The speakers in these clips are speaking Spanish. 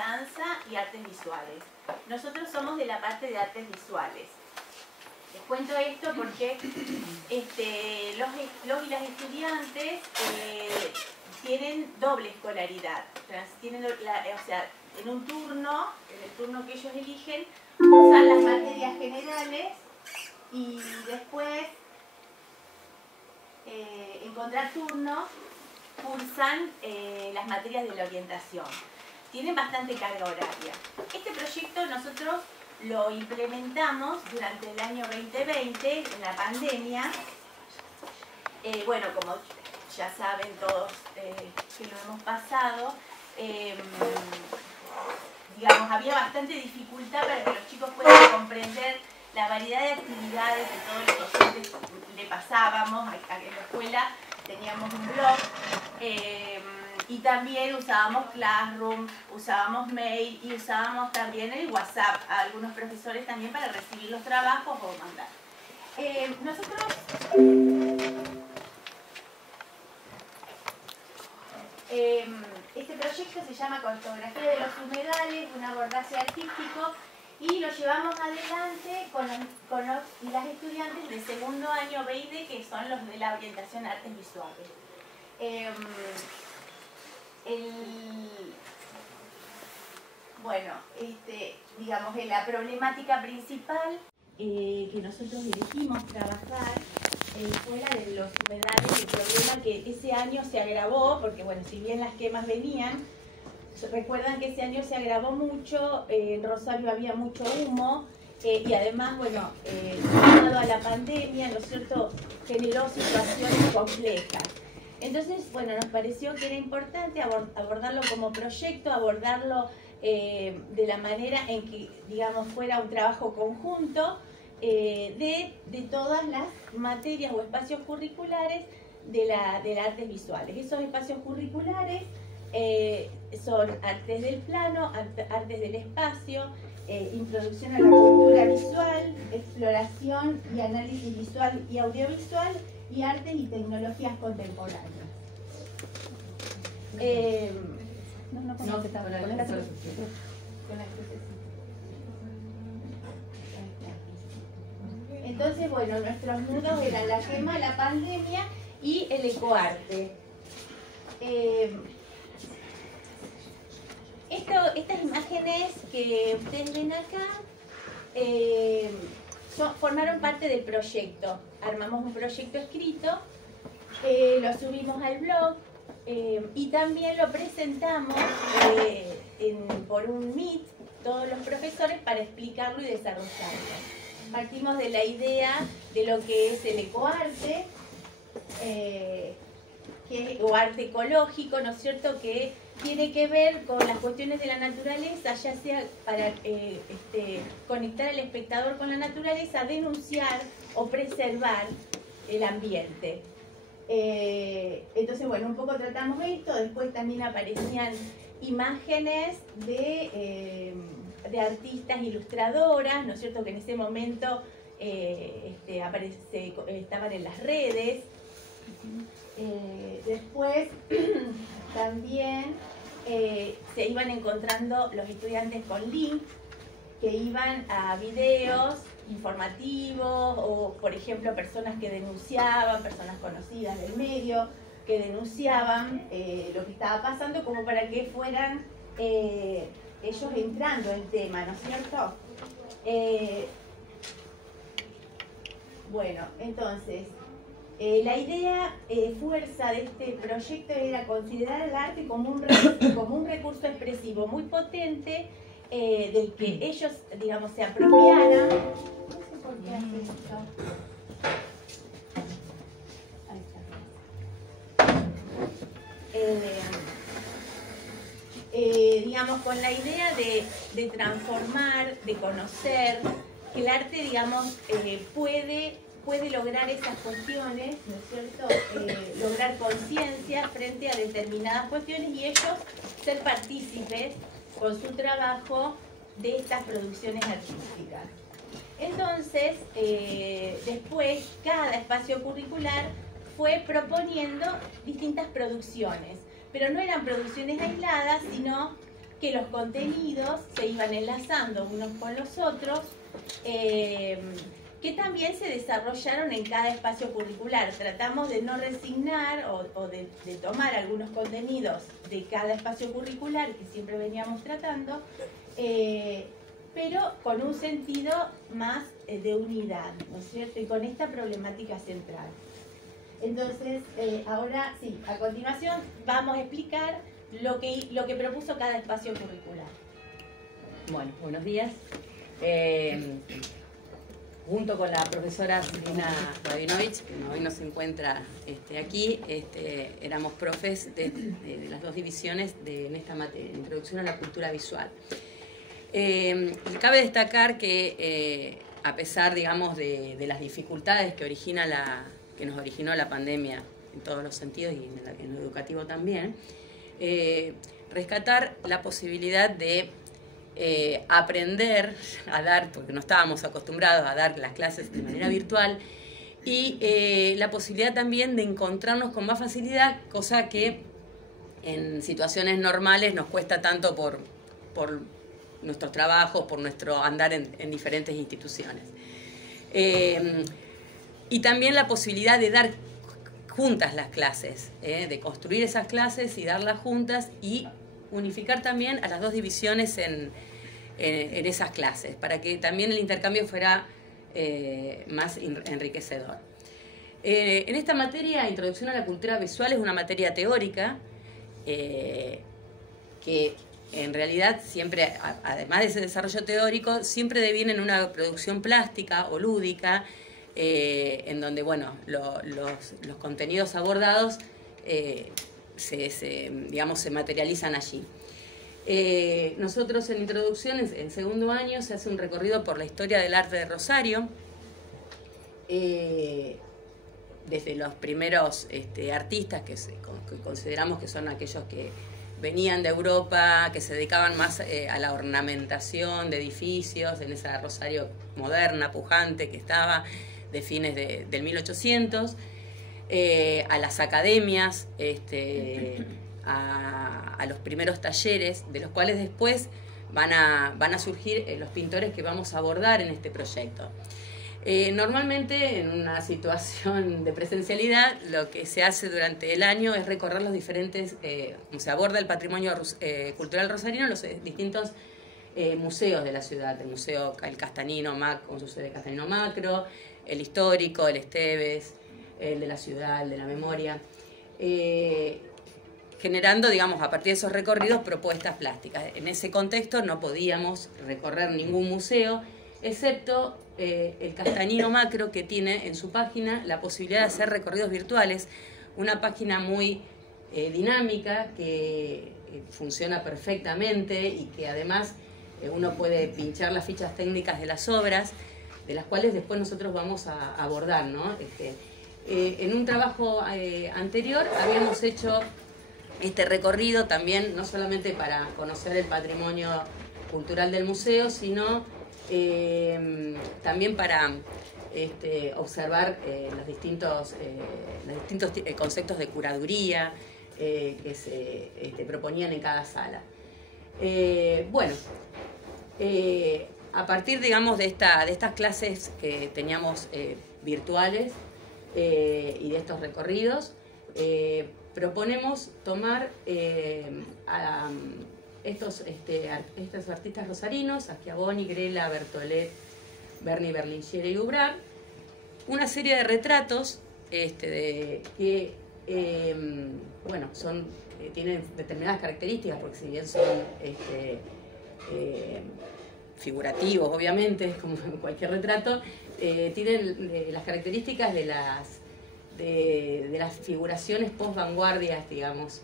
danza y artes visuales. Nosotros somos de la parte de artes visuales. Les cuento esto porque los y las estudiantes tienen doble escolaridad. Tienen o sea, en un turno, en el turno que ellos eligen, usan las materias generales y después, en contraturno, cursan las materias de la orientación. Tienen bastante carga horaria. Este proyecto nosotros lo implementamos durante el año 2020, en la pandemia. Bueno, como ya saben todos que lo hemos pasado, digamos, había bastante dificultad para que los chicos puedan comprender la variedad de actividades que todos los docentes le pasábamos. En la escuela teníamos un blog y también usábamos Classroom, usábamos Mail y usábamos también el WhatsApp a algunos profesores también para recibir los trabajos o mandar. Este proyecto se llama Cartografía de los humedales, un abordaje artístico, y lo llevamos adelante con los y las estudiantes de segundo año BEIDE, que son los de la orientación a artes visuales. Bueno, digamos, la problemática principal que nosotros elegimos trabajar fue la de los humedales. El problema que ese año se agravó, porque bueno, si bien las quemas venían, recuerdan que ese año se agravó mucho, en Rosario había mucho humo, y además, bueno, sumado a la pandemia, ¿no es cierto?, generó situaciones complejas. Entonces, bueno, nos pareció que era importante abordarlo como proyecto, abordarlo de la manera en que, digamos, fuera un trabajo conjunto de todas las materias o espacios curriculares de la artes visuales. Esos espacios curriculares son artes del plano, artes del espacio, introducción a la cultura visual, exploración y análisis visual y audiovisual, y artes y tecnologías contemporáneas. Entonces, bueno, nuestros mundos eran la quema, la pandemia y el ecoarte. Estas imágenes que ustedes ven acá formaron parte del proyecto. Armamos un proyecto escrito, lo subimos al blog y también lo presentamos por un Meet, todos los profesores, para explicarlo y desarrollarlo. Partimos de la idea de lo que es el ecoarte, o arte ecológico, ¿no es cierto?, que tiene que ver con las cuestiones de la naturaleza, ya sea para conectar al espectador con la naturaleza, denunciar o preservar el ambiente. Entonces, bueno, un poco tratamos esto. Después también aparecían imágenes de artistas ilustradoras, ¿no es cierto?, que en ese momento estaban en las redes. Después también se iban encontrando los estudiantes con links que iban a videos informativos, o por ejemplo personas que denunciaban, personas conocidas del medio que denunciaban lo que estaba pasando, como para que fueran ellos entrando en tema, ¿no es cierto? Bueno, entonces la idea fuerza de este proyecto era considerar el arte como un recurso expresivo muy potente, del que ellos, digamos, se apropiaran. No sé por qué hace esto. Ahí está. Digamos, con la idea de transformar, de conocer, que el arte, digamos, puede lograr esas cuestiones, ¿no es cierto?, lograr conciencia frente a determinadas cuestiones y ellos ser partícipes con su trabajo de estas producciones artísticas. Entonces, después, cada espacio curricular fue proponiendo distintas producciones, pero no eran producciones aisladas, sino que los contenidos se iban enlazando unos con los otros, que también se desarrollaron en cada espacio curricular. Tratamos de no resignar o de tomar algunos contenidos de cada espacio curricular que siempre veníamos tratando, pero con un sentido más de unidad, ¿no es cierto? Y con esta problemática central. Entonces, ahora sí, a continuación vamos a explicar lo que propuso cada espacio curricular. Bueno, buenos días. Junto con la profesora Silvina Rabinovich, que hoy no se encuentra aquí, éramos profes de las dos divisiones en esta materia, Introducción a la Cultura Visual. Cabe destacar que a pesar, digamos, de las dificultades que nos originó la pandemia en todos los sentidos y en lo educativo también, rescatar la posibilidad de aprender a dar, porque no estábamos acostumbrados a dar las clases de manera virtual, y la posibilidad también de encontrarnos con más facilidad, cosa que en situaciones normales nos cuesta tanto por nuestros trabajos, por nuestro andar en diferentes instituciones. Y también la posibilidad de dar juntas las clases, de construir esas clases y darlas juntas y unificar también a las dos divisiones en esas clases, para que también el intercambio fuera más enriquecedor. En esta materia, Introducción a la Cultura Visual, es una materia teórica que en realidad siempre, además de ese desarrollo teórico, siempre deviene en una producción plástica o lúdica, en donde, bueno, los contenidos abordados se materializan allí. Nosotros en Introducciones, en segundo año, se hace un recorrido por la historia del arte de Rosario, desde los primeros artistas que consideramos que son aquellos que venían de Europa, que se dedicaban más a la ornamentación de edificios, en esa Rosario moderna, pujante, que estaba de fines del 1800, a las academias, a los primeros talleres, de los cuales después van a surgir los pintores que vamos a abordar en este proyecto. Normalmente, en una situación de presencialidad, lo que se hace durante el año es recorrer los diferentes, se aborda el patrimonio cultural rosarino en los distintos museos de la ciudad, el museo El Castanino, con su sede Castanino Macro, el histórico, el Esteves, el de la ciudad, el de la memoria, generando, digamos, a partir de esos recorridos, propuestas plásticas. En ese contexto no podíamos recorrer ningún museo, excepto el Castanino Macro, que tiene en su página la posibilidad de hacer recorridos virtuales, una página muy dinámica que funciona perfectamente y que además uno puede pinchar las fichas técnicas de las obras, de las cuales después nosotros vamos a abordar, ¿no? En un trabajo anterior habíamos hecho este recorrido también, no solamente para conocer el patrimonio cultural del museo, sino también para observar los distintos conceptos de curaduría que se proponían en cada sala. A partir, digamos, de estas clases que teníamos virtuales y de estos recorridos, proponemos tomar a estos artistas rosarinos, Schiavoni, Grela, Bertolet, Berni, Berlinguer y Ubrart, una serie de retratos que tienen determinadas características, porque si bien son figurativos, obviamente, como cualquier retrato, tienen las características de las figuraciones post-vanguardias, digamos,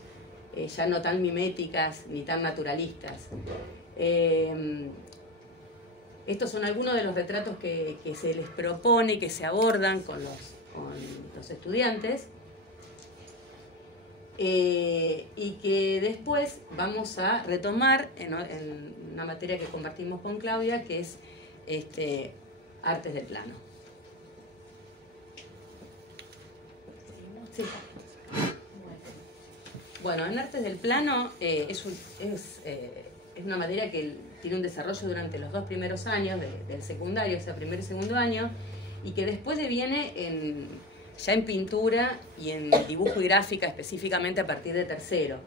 ya no tan miméticas ni tan naturalistas. Estos son algunos de los retratos que se les propone y que se abordan con los estudiantes, y que después vamos a retomar en una materia que compartimos con Claudia, que es Artes del Plano. Sí. Bueno, en Artes del Plano es una materia que tiene un desarrollo durante los 2 primeros años del secundario, o sea, primer y segundo año, y que después deviene ya en pintura y en dibujo y gráfica específicamente a partir de tercero.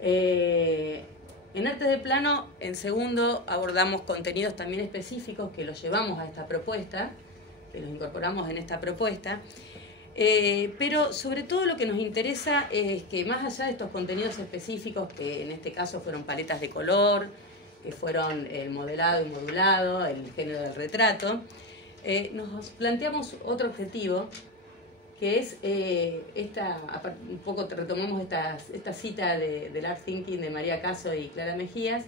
En artes de plano, en segundo, abordamos contenidos también específicos que los llevamos a esta propuesta, que los incorporamos en esta propuesta, pero sobre todo lo que nos interesa es que más allá de estos contenidos específicos, que en este caso fueron paletas de color, que fueron el modelado y modulado, el género del retrato, nos planteamos otro objetivo, que es un poco retomamos esta cita del Art Thinking de María Caso y Clara Mejías,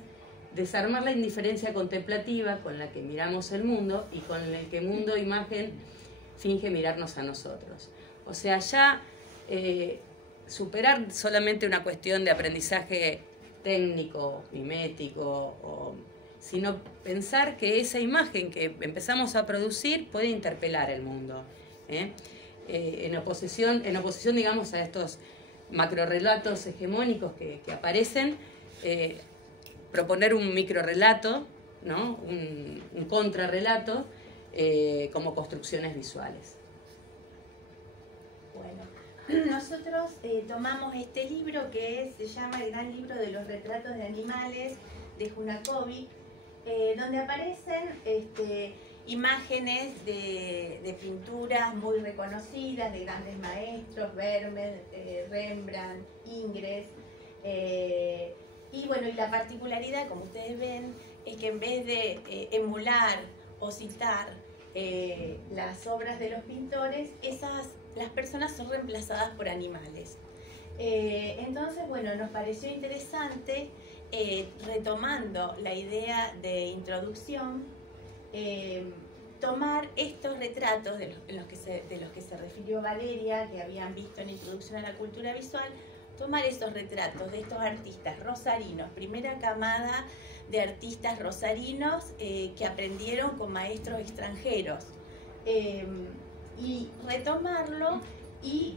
desarmar la indiferencia contemplativa con la que miramos el mundo y con el que mundo e imagen finge mirarnos a nosotros. O sea, ya superar solamente una cuestión de aprendizaje técnico, mimético, sino pensar que esa imagen que empezamos a producir puede interpelar el mundo, en oposición, digamos, a estos macrorrelatos hegemónicos que aparecen, proponer un microrrelato, ¿no? un contrarrelato, como construcciones visuales. Bueno, nosotros tomamos este libro que se llama El Gran Libro de los Retratos de Animales de Junakovic, donde aparecen imágenes de pinturas muy reconocidas de grandes maestros, Vermeer, Rembrandt, Ingres, y bueno, y la particularidad, como ustedes ven, es que en vez de emular o citar las obras de los pintores, las personas son reemplazadas por animales. Entonces, bueno, nos pareció interesante, retomando la idea de introducción, tomar estos retratos de los que se refirió Valeria, que habían visto en Introducción a la Cultura Visual, tomar esos retratos de estos artistas rosarinos, primera camada de artistas rosarinos que aprendieron con maestros extranjeros, y retomarlo y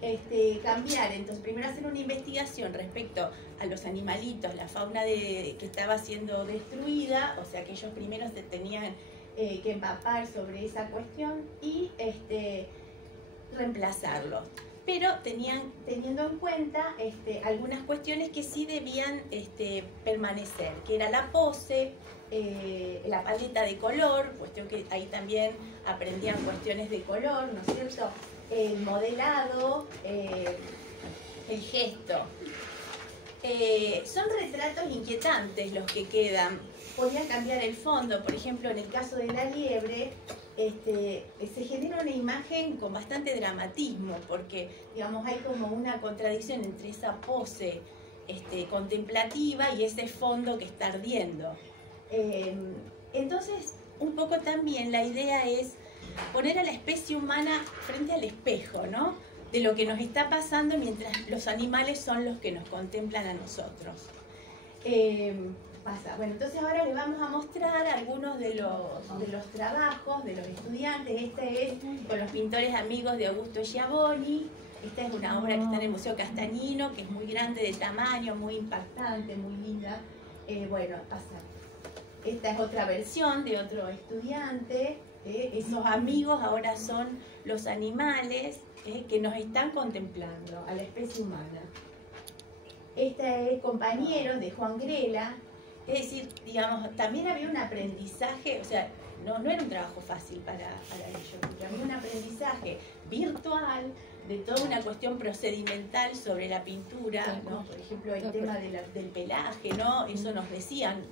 cambiar. Entonces, primero hacer una investigación respecto a los animalitos, la fauna que estaba siendo destruida, o sea que ellos primero se tenían que empapar sobre esa cuestión y reemplazarlos. Pero teniendo en cuenta algunas cuestiones que sí debían permanecer, que era la pose, la paleta de color, cuestión que ahí también aprendían cuestiones de color, ¿no es cierto? El modelado, el gesto. Son retratos inquietantes los que quedan. Podían cambiar el fondo, por ejemplo, en el caso de la liebre, se genera una imagen con bastante dramatismo, porque digamos hay como una contradicción entre esa pose contemplativa y ese fondo que está ardiendo. Entonces, un poco también la idea es poner a la especie humana frente al espejo, ¿no? De lo que nos está pasando mientras los animales son los que nos contemplan a nosotros. Bueno, entonces ahora les vamos a mostrar algunos de los trabajos de los estudiantes. Este es con los pintores amigos de Augusto Schiavoni. Esta es una obra que está en el Museo Castagnino, que es muy grande de tamaño, muy impactante, muy linda. Bueno, pasa. Esta es otra versión de otro estudiante. Esos amigos ahora son los animales que nos están contemplando, a la especie humana. Esta es Compañeros de Juan Grela. Es decir, digamos, también había un aprendizaje, o sea, no era un trabajo fácil para ellos, porque había un aprendizaje virtual de toda una cuestión procedimental sobre la pintura, ¿no? Por ejemplo, el tema del pelaje, ¿no? Eso nos decían,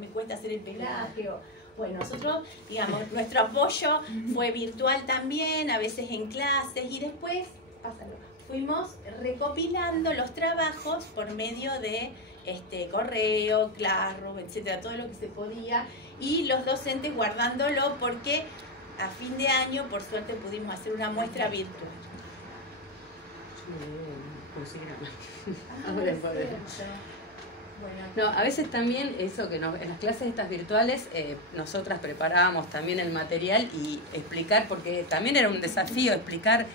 me cuesta hacer el pelaje, bueno, nosotros, digamos, nuestro apoyo fue virtual también, a veces en clases, y después, fuimos recopilando los trabajos por medio de correo, Classroom, etcétera, todo lo que se podía, y los docentes guardándolo porque a fin de año, por suerte, pudimos hacer una muestra virtual. No, a veces también eso que en las clases estas virtuales nosotras preparábamos también el material y explicar, porque también era un desafío explicar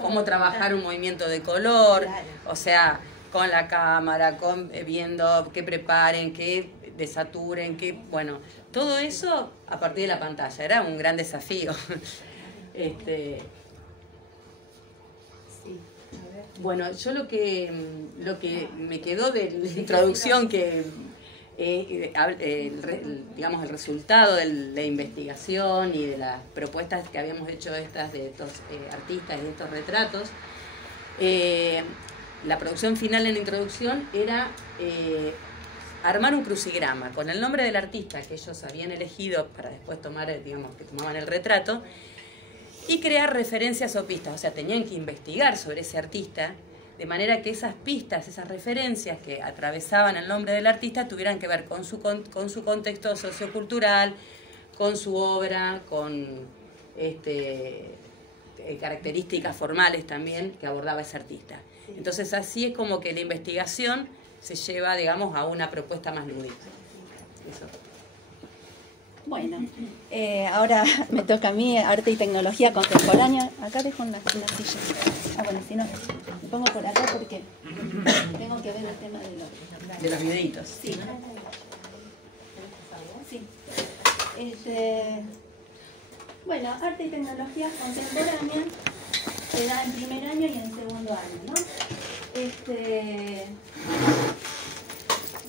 cómo trabajar un movimiento de color, o sea, con la cámara, viendo que preparen, que desaturen, que, bueno, todo eso a partir de la pantalla, era un gran desafío. Bueno, yo lo que me quedó de la introducción, que digamos el resultado de la investigación y de las propuestas que habíamos hecho de estos artistas y de estos retratos, la producción final en la introducción era armar un crucigrama con el nombre del artista que ellos habían elegido para después tomar, digamos, que tomaban el retrato, y crear referencias o pistas. O sea, tenían que investigar sobre ese artista, de manera que esas pistas, esas referencias que atravesaban el nombre del artista tuvieran que ver con su contexto sociocultural, con su obra, con características formales también que abordaba ese artista. Entonces así es como que la investigación se lleva, digamos, a una propuesta más lúdica. Eso. Bueno, ahora me toca a mí arte y tecnología contemporánea. Acá dejo una silla. Bueno, si no, me pongo por acá porque tengo que ver el tema de los videitos. Sí. Sí. Bueno, arte y tecnología contemporánea se da en primer año y en segundo año, ¿no?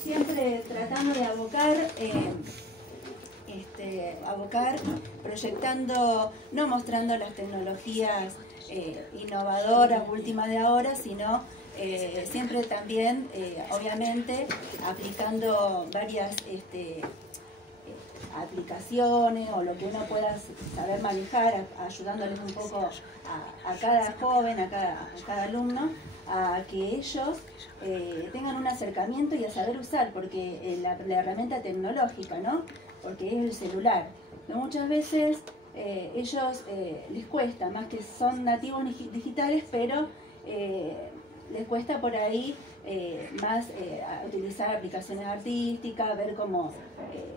Siempre tratando de abocar, proyectando, no mostrando las tecnologías innovadoras, últimas de ahora, sino siempre también, obviamente, aplicando varias aplicaciones o lo que uno pueda saber manejar, ayudándoles un poco a cada joven, a cada alumno, a que ellos tengan un acercamiento y a saber usar, porque la herramienta tecnológica, ¿no? Porque es el celular. ¿No? Muchas veces ellos les cuesta, más que son nativos digitales, pero les cuesta por ahí más utilizar aplicaciones artísticas, ver cómo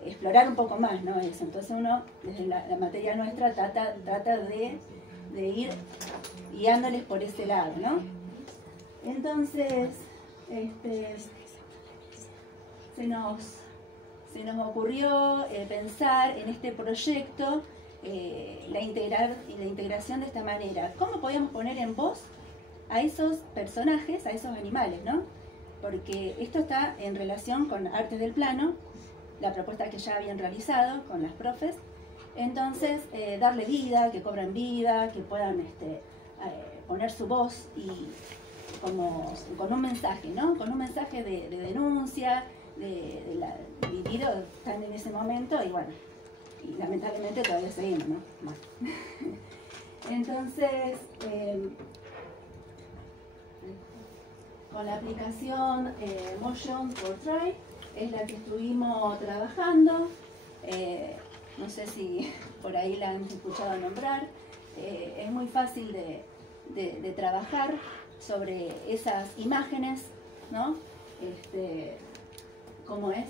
explorar un poco más, ¿no? Eso. Entonces uno, desde la materia nuestra, trata de ir guiándoles por ese lado, ¿no? Entonces, se nos ocurrió pensar en este proyecto la integración de esta manera. ¿Cómo podíamos poner en voz a esos personajes, a esos animales, ¿no? Porque esto está en relación con Artes del Plano, la propuesta que ya habían realizado con las profes. Entonces, darle vida, que cobren vida, que puedan poner su voz y con un mensaje, ¿no? Con un mensaje de denuncia, vivido tan en ese momento, y bueno, y lamentablemente todavía seguimos, ¿no? Bueno. Entonces, con la aplicación Motion Portrait es la que estuvimos trabajando. No sé si por ahí la han escuchado nombrar. Es muy fácil de trabajar sobre esas imágenes, ¿no? ¿Cómo es?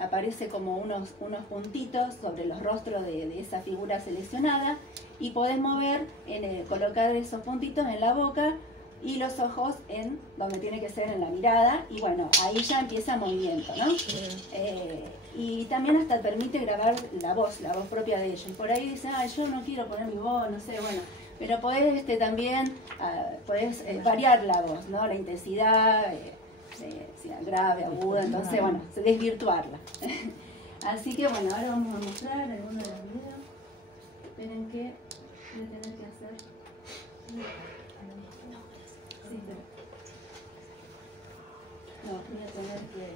Aparece como unos puntitos sobre los rostros de esa figura seleccionada, y podemos ver, colocar esos puntitos en la boca y los ojos en donde tiene que ser, en la mirada, y bueno, ahí ya empieza el movimiento, ¿no? Y también hasta permite grabar la voz propia de ellos. Y por ahí dicen, yo no quiero poner mi voz, no sé, bueno, pero podés también variar la voz, ¿no? La intensidad, si grave, aguda, entonces, bueno, desvirtuarla. Así que, bueno, ahora vamos a mostrar algunos de los videos. Esperen que voy a tener que hacer... Sí, no, voy a tener que...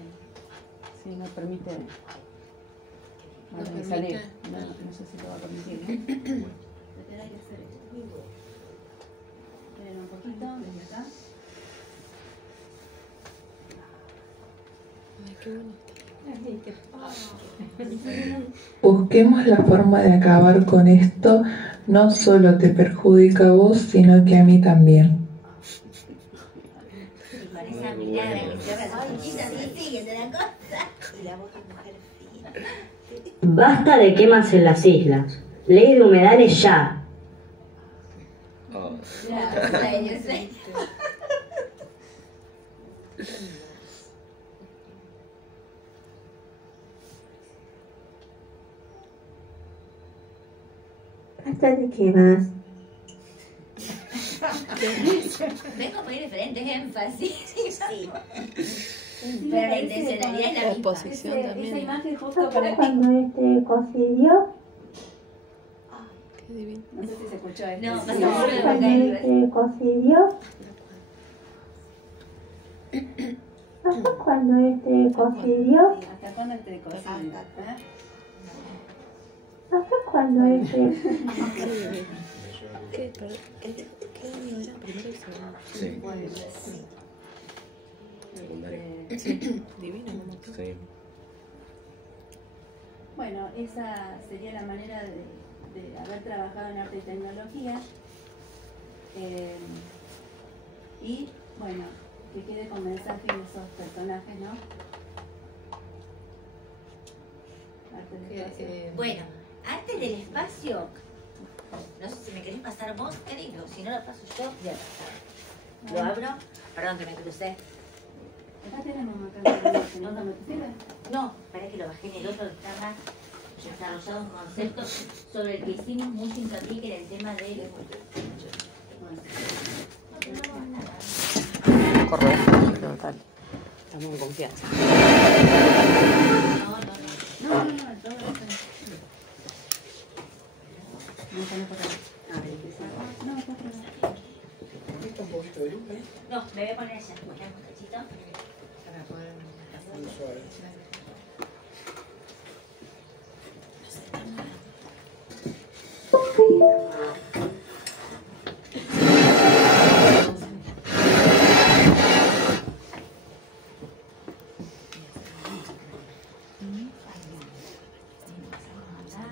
Sí, no permite... salir. No sé si lo va a permitir, ¿no? Voy a tener que hacer esto. Esperen un poquito, desde acá. Busquemos la forma de acabar con esto. No solo te perjudica a vos, sino que a mí también. Basta de quemas en las islas. Ley de humedales ya. de qué vas? Vengo a poner diferentes énfasis. Sí. Sí, Pero la parece intencionalidad es la La misma. exposición también. esa imagen justo ¿Papá para... cuando cocidió? Qué divino. No sé si se escuchó esto. No, Sí. pasamos por el Cuando cocidió? ¿Papá cuando cocidió? ¿Hasta cuándo te cocina? ¿Papá cuando ¿Qué? Perdón, ¿qué año era? ¿Primero y segundo? Sí. Sí. Divino, como tú. Sí. Bueno, esa sería la manera de haber trabajado en arte y tecnología. Y bueno, que quede con mensaje en esos personajes, ¿no? Arte del espacio. Bueno, antes del espacio, no sé si me querés pasar vos, querido. Si no lo paso yo, ya está. Lo abro. Perdón que me crucé. Acá tenemos acá, ¿no me sirve? No, para que lo bajé en el otro que está más desarrollado un concepto sobre el que hicimos mucho hincapié, que era el tema de... No tenemos nada. Correcto, total. Estamos en confianza. No, No, todo esto. No, está por acá. No, está por acá. no, me voy a poner allá. Voy a un cachito.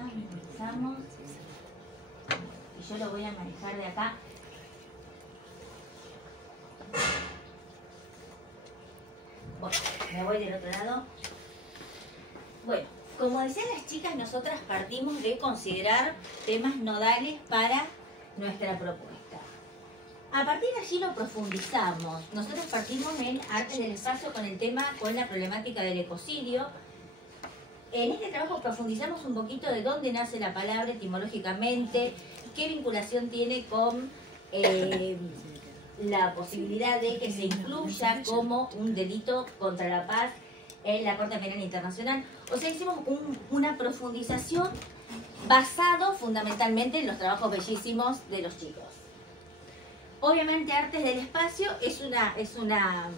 Minimizamos. Y yo lo voy a manejar de acá. Bueno, me voy del otro lado. Bueno, como decían las chicas, nosotras partimos de considerar temas nodales para nuestra propuesta. A partir de allí lo profundizamos. Nosotros partimos en Artes del Espacio con el tema, con la problemática del ecocidio. En este trabajo profundizamos un poquito de dónde nace la palabra etimológicamente, qué vinculación tiene con la posibilidad de que se incluya como un delito contra la paz en la Corte Penal Internacional. O sea, hicimos una profundización basado fundamentalmente en los trabajos bellísimos de los chicos. Obviamente Artes del Espacio es una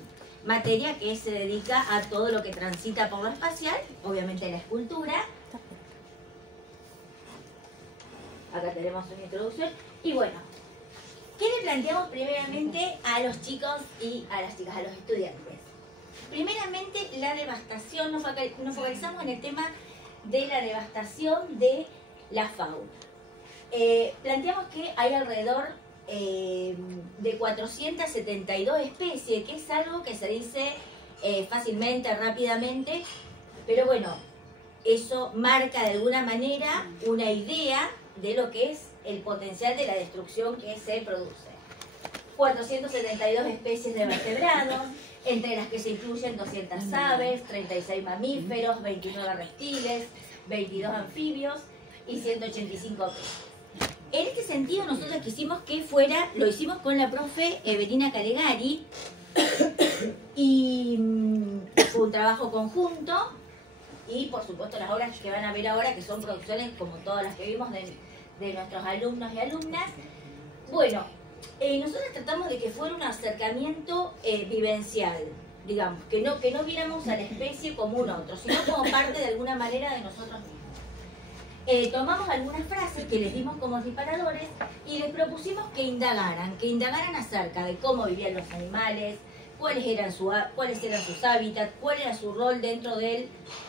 materia que se dedica a todo lo que transita por lo espacial, obviamente la escultura. Acá tenemos una introducción. Y bueno, ¿qué le planteamos primeramente a los chicos y a las chicas, a los estudiantes? Primeramente, la devastación, nos focalizamos en el tema de la devastación de la fauna. Planteamos que hay alrededor de 472 especies, que es algo que se dice fácilmente, rápidamente, pero bueno, eso marca de alguna manera una idea de lo que es el potencial de la destrucción que se produce. 472 especies de vertebrados, entre las que se incluyen 200 aves, 36 mamíferos, 29 reptiles, 22 anfibios y 185 peces. En este sentido, nosotros quisimos que fuera, lo hicimos con la profe Evelina Calegari, y fue un trabajo conjunto, y por supuesto las obras que van a ver ahora, que son producciones como todas las que vimos de nuestros alumnos y alumnas. Bueno, nosotros tratamos de que fuera un acercamiento vivencial, digamos, que no viéramos a la especie como un otro, sino como parte de alguna manera de nosotros mismos. Tomamos algunas frases que les dimos como disparadores y les propusimos que indagaran acerca de cómo vivían los animales, cuáles eran sus hábitats, cuál era su rol dentro del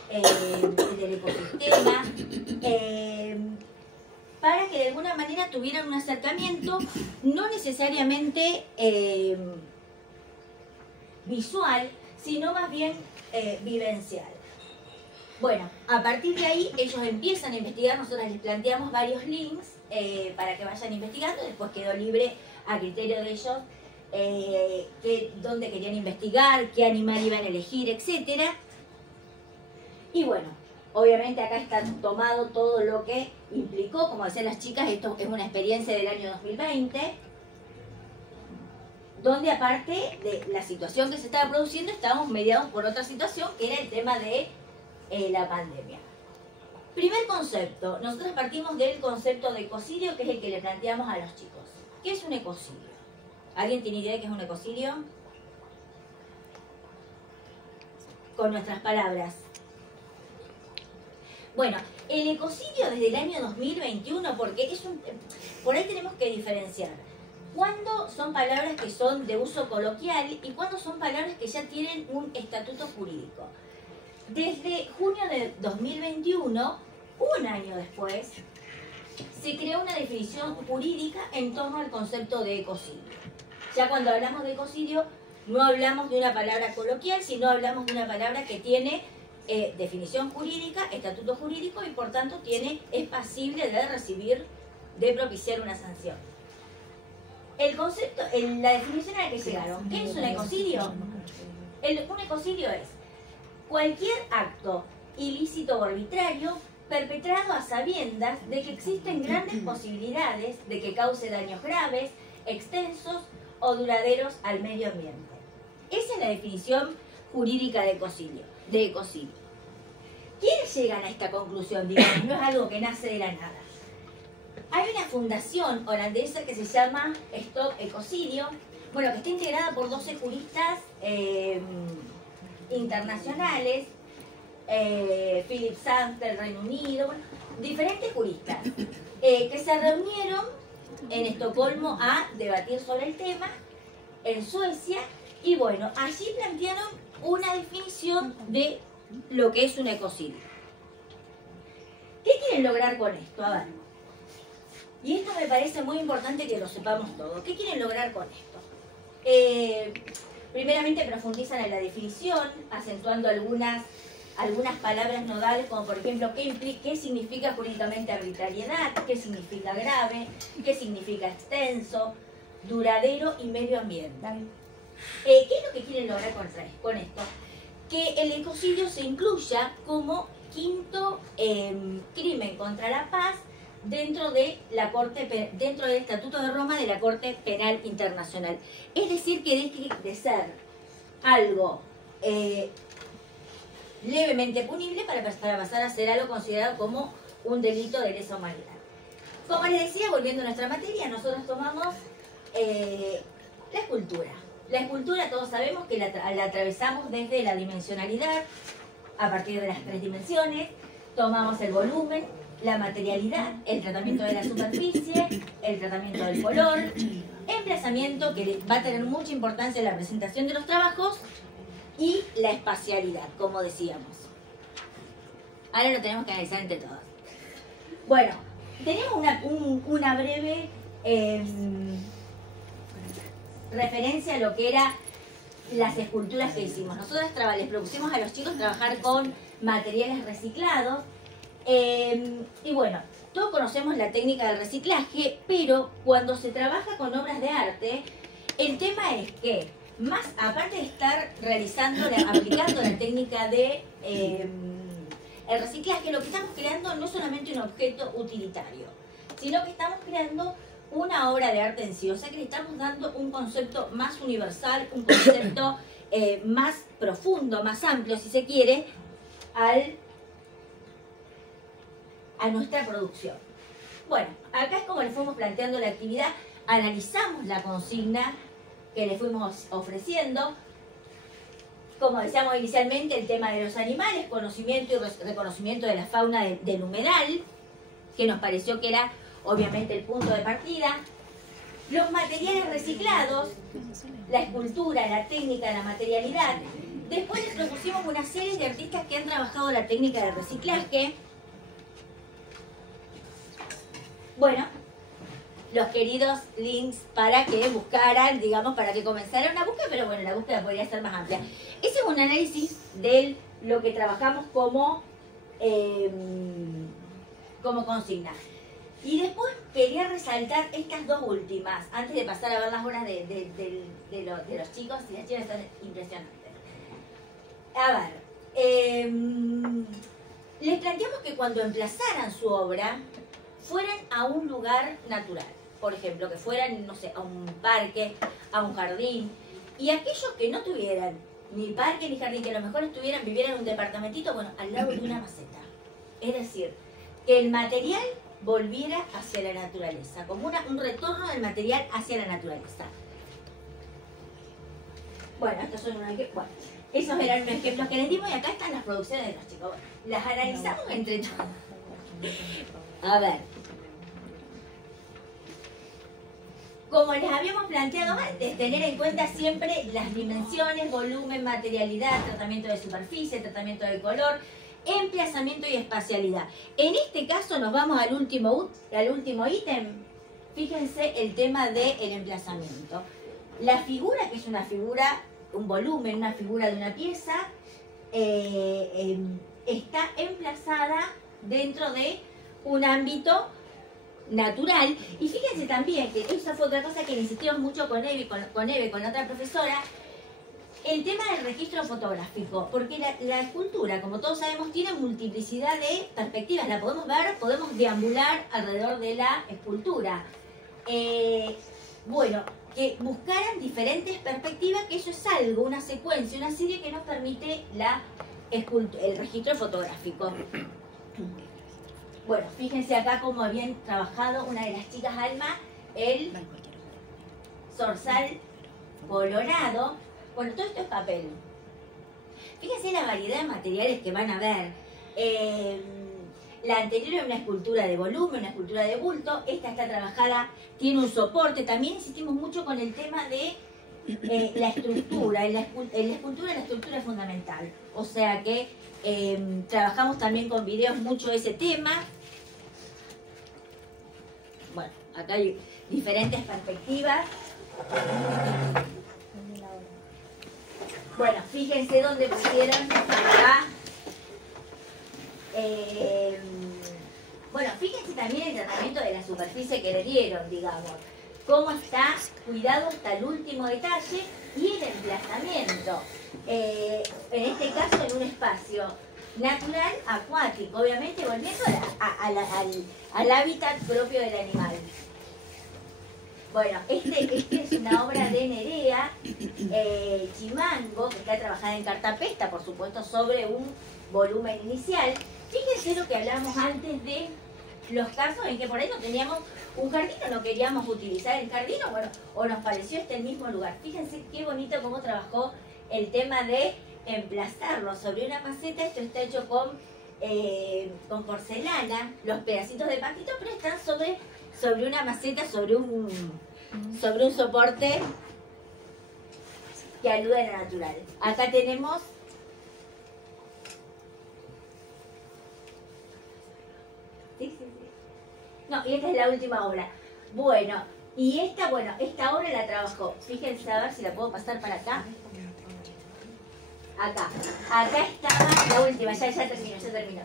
ecosistema, para que de alguna manera tuvieran un acercamiento no necesariamente visual, sino más bien vivencial. Bueno, a partir de ahí ellos empiezan a investigar, nosotros les planteamos varios links para que vayan investigando, después quedó libre a criterio de ellos dónde querían investigar, qué animal iban a elegir, etc. Y bueno, Obviamente acá está tomado todo lo que implicó, como decían las chicas, esto es una experiencia del año 2020, donde aparte de la situación que se estaba produciendo, estábamos mediados por otra situación, que era el tema de la pandemia. Primer concepto, nosotros partimos del concepto de ecocidio, que es el que le planteamos a los chicos. ¿Qué es un ecocidio? ¿Alguien tiene idea de qué es un ecocidio? Con nuestras palabras. Bueno, el ecocidio desde el año 2021, porque por ahí tenemos que diferenciar cuándo son palabras que son de uso coloquial y cuándo son palabras que ya tienen un estatuto jurídico. Desde junio de 2021, un año después, se creó una definición jurídica en torno al concepto de ecocidio. Ya cuando hablamos de ecocidio, no hablamos de una palabra coloquial, sino hablamos de una palabra que tiene definición jurídica, estatuto jurídico y por tanto es pasible de recibir, de propiciar una sanción. El concepto, la definición a la que llegaron, ¿qué es un ecocidio? Un ecocidio es cualquier acto ilícito o arbitrario perpetrado a sabiendas de que existen grandes posibilidades de que cause daños graves, extensos o duraderos al medio ambiente. Esa es la definición jurídica de ecocidio. ¿Quiénes llegan a esta conclusión? Digamos, no es algo que nace de la nada. Hay una fundación holandesa que se llama Stop Ecocidio, bueno, que está integrada por 12 juristas internacionales, Philip Sands del Reino Unido, bueno, diferentes juristas que se reunieron en Estocolmo a debatir sobre el tema, en Suecia, y bueno, allí plantearon una definición de lo que es un ecocidio. ¿Qué quieren lograr con esto? A ver. Y esto me parece muy importante que lo sepamos todos. ¿Qué quieren lograr con esto? Primeramente profundizan en la definición, acentuando algunas palabras nodales, como por ejemplo, ¿qué significa jurídicamente arbitrariedad? ¿Qué significa grave? ¿Qué significa extenso? Duradero y medio ambiente. ¿Qué es lo que quieren lograr con esto? Que el ecocidio se incluya como quinto crimen contra la paz dentro del Estatuto de Roma de la Corte Penal Internacional. Es decir, que deje de ser algo levemente punible para pasar a ser algo considerado como un delito de lesa humanidad. Como les decía, volviendo a nuestra materia, nosotros tomamos la escultura. La escultura todos sabemos que la atravesamos desde la dimensionalidad, a partir de las 3 dimensiones, tomamos el volumen, la materialidad, el tratamiento de la superficie, el tratamiento del color, emplazamiento, que va a tener mucha importancia en la presentación de los trabajos, y la espacialidad, como decíamos. Ahora lo tenemos que analizar entre todos. Bueno, tenemos una breve referencia a lo que eran las esculturas que hicimos. Nosotros les propusimos a los chicos trabajar con materiales reciclados. Y bueno, todos conocemos la técnica del reciclaje, pero cuando se trabaja con obras de arte, el tema es que, más aparte de estar aplicando la técnica de el reciclaje, lo que estamos creando no es solamente un objeto utilitario, sino que estamos creando una obra de arte en sí. O sea que le estamos dando un concepto más universal, un concepto más profundo, más amplio, si se quiere, a nuestra producción. Bueno, acá es como le fuimos planteando la actividad, analizamos la consigna que le fuimos ofreciendo. Como decíamos inicialmente, el tema de los animales, conocimiento y reconocimiento de la fauna del humedal, que nos pareció que era obviamente el punto de partida. Los materiales reciclados, la escultura, la técnica, la materialidad. Después les propusimos una serie de artistas que han trabajado la técnica de reciclaje. Bueno, los queridos links para que buscaran, digamos, para que comenzara una búsqueda, pero bueno, la búsqueda podría ser más amplia. Ese es un análisis de lo que trabajamos como consigna. Y después quería resaltar estas dos últimas, antes de pasar a ver las obras de los chicos y las chicas, están impresionantes. A ver, les planteamos que cuando emplazaran su obra, fueran a un lugar natural. Por ejemplo, que fueran, no sé, a un parque, a un jardín. Y aquellos que no tuvieran ni parque ni jardín, que a lo mejor vivieran en un departamentito, bueno, al lado de una maceta. Es decir, que el material volviera hacia la naturaleza, como un retorno del material hacia la naturaleza. Bueno, estos son esos eran los ejemplos que les dimos y acá están las producciones de los chicos. Bueno, las analizamos entre todos. A ver. Como les habíamos planteado antes, tener en cuenta siempre las dimensiones, volumen, materialidad, tratamiento de superficie, tratamiento de color, emplazamiento y espacialidad. En este caso nos vamos al último ítem. Fíjense el tema del emplazamiento. La figura, que es una figura, un volumen, una figura de una pieza, está emplazada dentro de un ámbito natural. Y fíjense también que esa fue otra cosa que le insistimos mucho con Eve, con otra profesora, el tema del registro fotográfico, porque la escultura, como todos sabemos, tiene multiplicidad de perspectivas. La podemos ver, podemos deambular alrededor de la escultura. Bueno, que buscaran diferentes perspectivas, que eso es algo, una secuencia, una serie que nos permite el registro fotográfico. Bueno, fíjense acá cómo habían trabajado una de las chicas, Alma, el zorzal colorado. Bueno, todo esto es papel. Fíjense la variedad de materiales que van a ver. La anterior era una escultura de volumen, una escultura de bulto. Esta está trabajada, tiene un soporte. También insistimos mucho con el tema de la estructura. En la escultura la estructura es fundamental. O sea que trabajamos también con videos mucho ese tema. Bueno, acá hay diferentes perspectivas. Bueno, fíjense dónde pusieron acá. Bueno, fíjense también el tratamiento de la superficie que le dieron, digamos. Cómo está cuidado hasta el último detalle y el emplazamiento. En este caso en un espacio natural, acuático, obviamente volviendo al hábitat propio del animal. Bueno, este es una obra de Nerea Chimango, que está trabajada en cartapesta, por supuesto, sobre un volumen inicial. Fíjense lo que hablábamos antes de los casos en que por ahí no teníamos un jardín o no queríamos utilizar el jardín, o nos pareció el mismo lugar. Fíjense qué bonito cómo trabajó el tema de emplazarlo sobre una maceta. Esto está hecho con porcelana, los pedacitos de pastito, pero están sobre una maceta, sobre un soporte que alude a la natural. Acá tenemos sí. No, y esta es la última obra. Bueno, y esta obra la trabajó. Fíjense, a ver si la puedo pasar para acá. Acá estaba la última, ya terminó.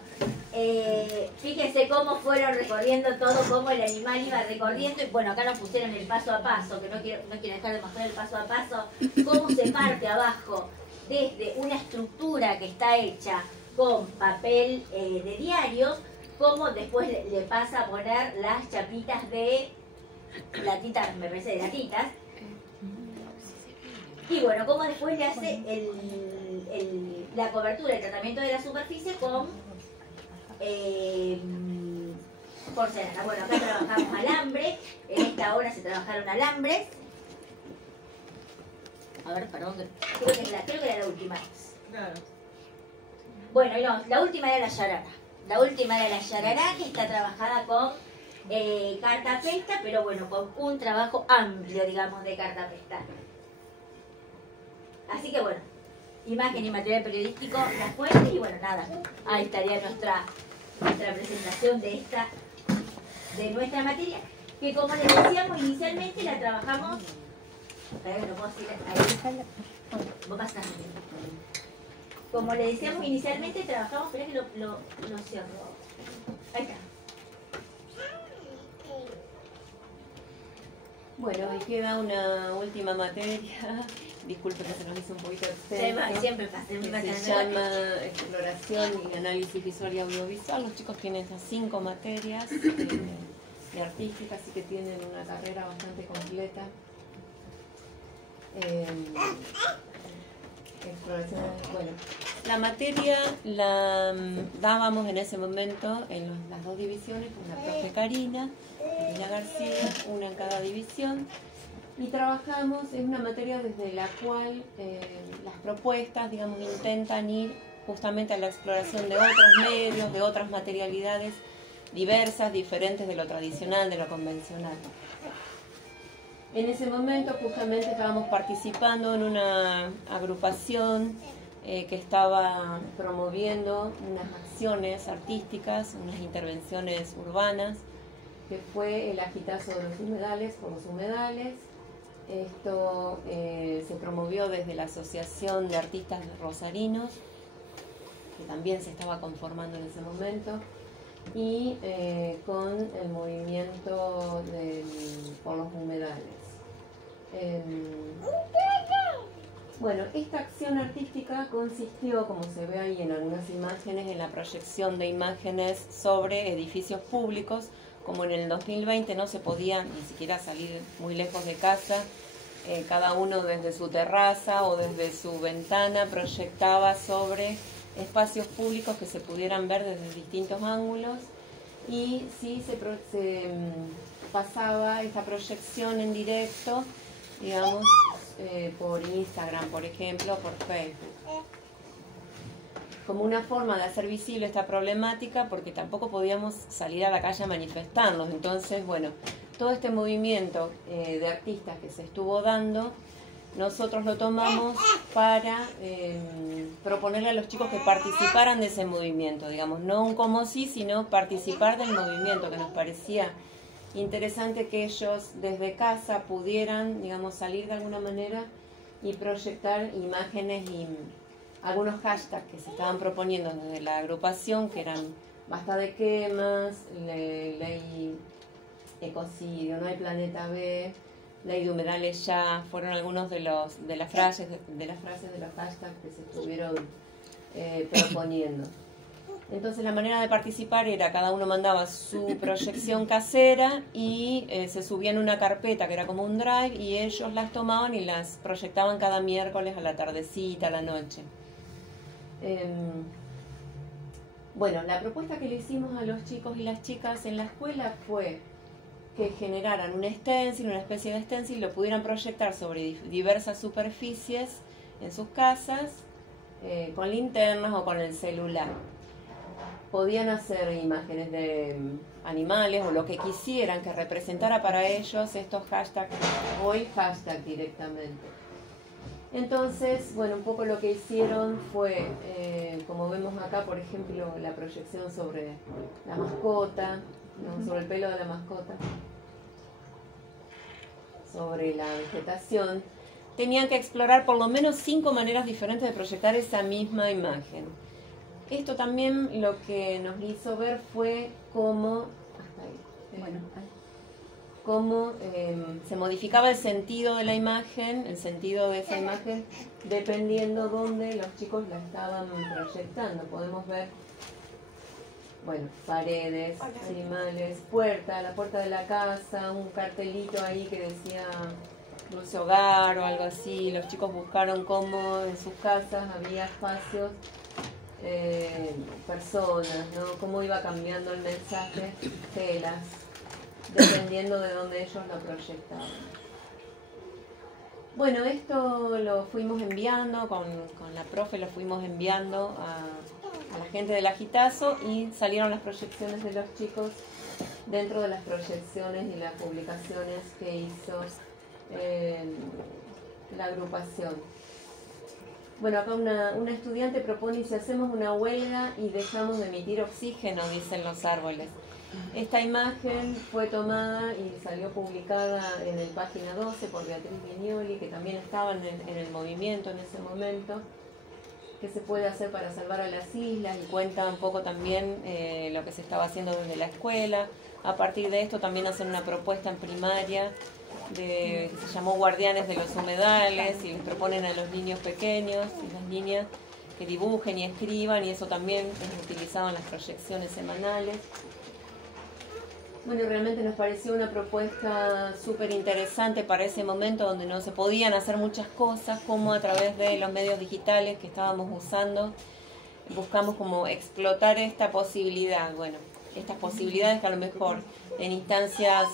Fíjense cómo fueron recorriendo todo, cómo el animal iba recorriendo. Y bueno, acá nos pusieron el paso a paso, que no quiero dejar de mostrar el paso a paso. Cómo se parte abajo desde una estructura que está hecha con papel de diarios, cómo después le pasa a poner las chapitas de latitas, me parece de latitas. Y bueno, cómo después le hace la cobertura, el tratamiento de la superficie con porcelana. Bueno, acá trabajamos alambre, en esta obra se trabajaron alambres. A ver, perdón, creo que era la última. Claro. Bueno, no, la última era la yarará. La última era la yarará, que está trabajada con cartapesta, pero bueno, con un trabajo amplio, digamos, de cartapesta. Así que bueno, imagen y material periodístico, las fuentes, y bueno, nada, ahí estaría nuestra presentación de nuestra materia, que como les decíamos inicialmente la trabajamos. Espera que no puedo decir ahí. Vos pasás. Como les decíamos inicialmente trabajamos, espera que lo cierro. Ahí está. Bueno, y queda una última materia, disculpe que se nos hizo un poquito extenso, Siempre pasa, que se llama Exploración y Análisis Visual y Audiovisual. Los chicos tienen esas 5 materias de artística, así que tienen una carrera bastante completa. Exploración, bueno, la materia la dábamos en ese momento en las 2 divisiones, con la profe Karina García, una en cada división, y trabajamos, es una materia desde la cual las propuestas, digamos, intentan ir justamente a la exploración de otros medios, de otras materialidades diversas, diferentes de lo tradicional, de lo convencional. En ese momento justamente estábamos participando en una agrupación que estaba promoviendo unas acciones artísticas, unas intervenciones urbanas, que fue el agitazo de los humedales por los humedales. Esto se promovió desde la Asociación de Artistas Rosarinos, que también se estaba conformando en ese momento, y con el movimiento por los humedales. Bueno, esta acción artística consistió, como se ve ahí en algunas imágenes, en la proyección de imágenes sobre edificios públicos. Como en el 2020 no se podía ni siquiera salir muy lejos de casa, cada uno desde su terraza o desde su ventana proyectaba sobre espacios públicos que se pudieran ver desde distintos ángulos, y sí se pasaba esta proyección en directo, digamos, por Instagram, por ejemplo, por Facebook, como una forma de hacer visible esta problemática, porque tampoco podíamos salir a la calle a manifestarnos. Entonces, bueno, todo este movimiento de artistas que se estuvo dando, nosotros lo tomamos para proponerle a los chicos que participaran de ese movimiento, digamos, no un como sí, sino participar del movimiento, que nos parecía interesante que ellos desde casa pudieran, digamos, salir de alguna manera y proyectar imágenes y algunos hashtags que se estaban proponiendo desde la agrupación, que eran basta de quemas, ley ecocidio, no hay planeta B, ley de humedales ya, fueron algunos de las frases de los hashtags que se estuvieron proponiendo. Entonces la manera de participar era, cada uno mandaba su proyección casera y se subía en una carpeta que era como un drive, y ellos las tomaban y las proyectaban cada miércoles a la tardecita, a la noche. Bueno, la propuesta que le hicimos a los chicos y las chicas en la escuela fue que generaran un stencil, una especie de stencil, lo pudieran proyectar sobre diversas superficies en sus casas, con linternas o con el celular. Podían hacer imágenes de animales o lo que quisieran que representara para ellos estos hashtags o el hashtag directamente. Entonces, bueno, un poco lo que hicieron fue, como vemos acá, por ejemplo, la proyección sobre la mascota, ¿no? Sobre el pelo de la mascota, sobre la vegetación. Tenían que explorar por lo menos 5 maneras diferentes de proyectar esa misma imagen. Esto también lo que nos hizo ver fue cómo, cómo se modificaba el sentido de la imagen, el sentido de esa imagen, dependiendo dónde los chicos la estaban proyectando. Podemos ver, bueno, paredes, animales, la puerta de la casa, un cartelito ahí que decía Dulce Hogar o algo así. Los chicos buscaron cómo en sus casas había espacios, personas, ¿no? Cómo iba cambiando el mensaje, telas, dependiendo de dónde ellos lo proyectaban. Bueno, esto lo fuimos enviando, con la profe lo fuimos enviando a la gente del agitazo, y salieron las proyecciones de los chicos dentro de las proyecciones y las publicaciones que hizo la agrupación. Bueno, acá una estudiante propone: si hacemos una huelga y dejamos de emitir oxígeno, dicen los árboles. Esta imagen fue tomada y salió publicada en el Página 12 por Beatriz Vignoli, que también estaba en el movimiento en ese momento. ¿Qué se puede hacer para salvar a las islas? Y cuenta un poco también lo que se estaba haciendo desde la escuela. A partir de esto también hacen una propuesta en primaria que se llamó Guardianes de los Humedales, y les proponen a los niños pequeños y las niñas que dibujen y escriban, y eso también es utilizado en las proyecciones semanales. Bueno, realmente nos pareció una propuesta súper interesante para ese momento donde no se podían hacer muchas cosas, como a través de los medios digitales que estábamos usando, buscamos como explotar esta posibilidad, bueno, estas posibilidades que a lo mejor en instancias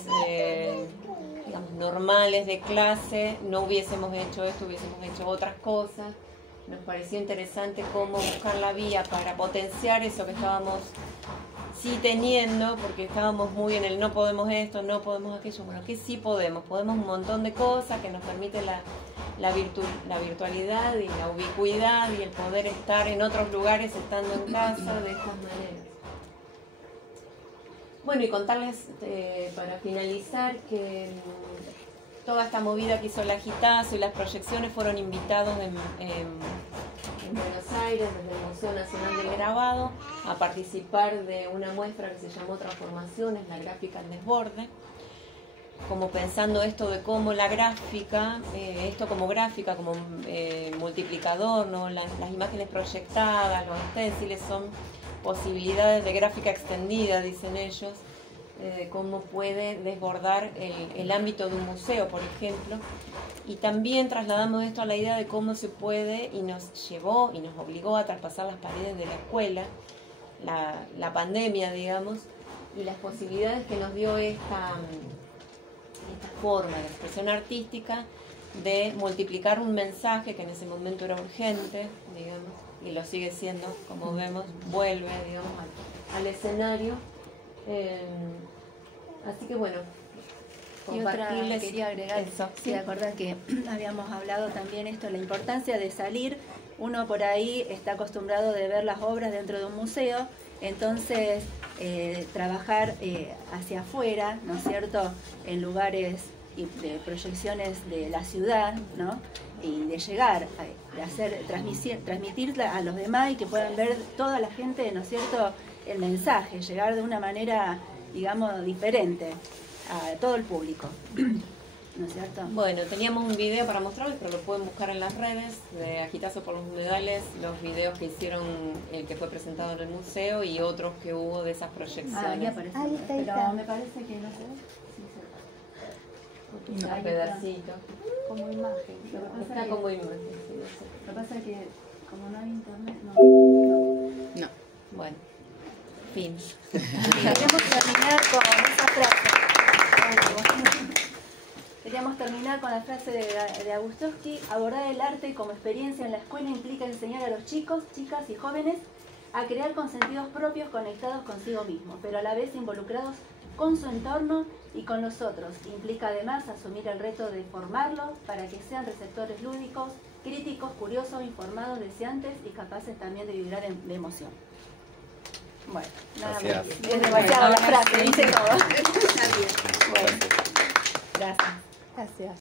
digamos, normales de clase no hubiésemos hecho esto, hubiésemos hecho otras cosas. Nos pareció interesante cómo buscar la vía para potenciar eso que estábamos sí teniendo, porque estábamos muy en el no podemos esto, no podemos aquello. Bueno, que sí podemos un montón de cosas que nos permite la virtualidad y la ubicuidad y el poder estar en otros lugares estando en casa de estas maneras. Bueno, y contarles para finalizar que toda esta movida que hizo la Gitazo y las proyecciones fueron invitados en Buenos Aires, desde el Museo Nacional del Grabado, a participar de una muestra que se llamó Transformaciones, la gráfica en desborde, como pensando esto de cómo la gráfica, como multiplicador, ¿no? Las imágenes proyectadas, los esténciles son posibilidades de gráfica extendida, dicen ellos, cómo puede desbordar el ámbito de un museo, por ejemplo. Y también trasladamos esto a la idea de cómo se puede, y nos llevó y nos obligó a traspasar las paredes de la escuela, la pandemia, digamos, y las posibilidades que nos dio esta forma de expresión artística de multiplicar un mensaje que en ese momento era urgente, digamos, y lo sigue siendo, como vemos, vuelve, digamos, al escenario. Así que bueno, y otra quería agregar, eso. Sí, acordar que habíamos hablado también esto, la importancia de salir. Uno por ahí está acostumbrado de ver las obras dentro de un museo, entonces trabajar hacia afuera, ¿no es cierto?, en lugares y de proyecciones de la ciudad, ¿no?, y de llegar, de transmitirla a los demás y que puedan ver toda la gente, ¿no es cierto?, el mensaje, llegar de una manera, digamos, diferente a todo el público, ¿no es cierto? Bueno, teníamos un video para mostrarles, pero lo pueden buscar en las redes de Agitazo por los Humedales, los videos que hicieron, el que fue presentado en el museo y otros que hubo de esas proyecciones. Ahí aparece, pero me parece que no sé. Un pedacito. Como imagen. Está como imagen, sí, no sé. Lo que pasa es que como no hay internet, no. Bueno, fin. Queríamos terminar con esa frase. Queríamos terminar con la frase de Agustowski: abordar el arte como experiencia en la escuela implica enseñar a los chicos, chicas y jóvenes a crear con sentidos propios conectados consigo mismos, pero a la vez involucrados con su entorno y con los otros. Implica además asumir el reto de formarlos para que sean receptores lúdicos, críticos, curiosos, informados, deseantes y capaces también de vibrar de emoción. Bueno, nada más. Es demasiado la frase, dice todo. Bueno, gracias. Gracias.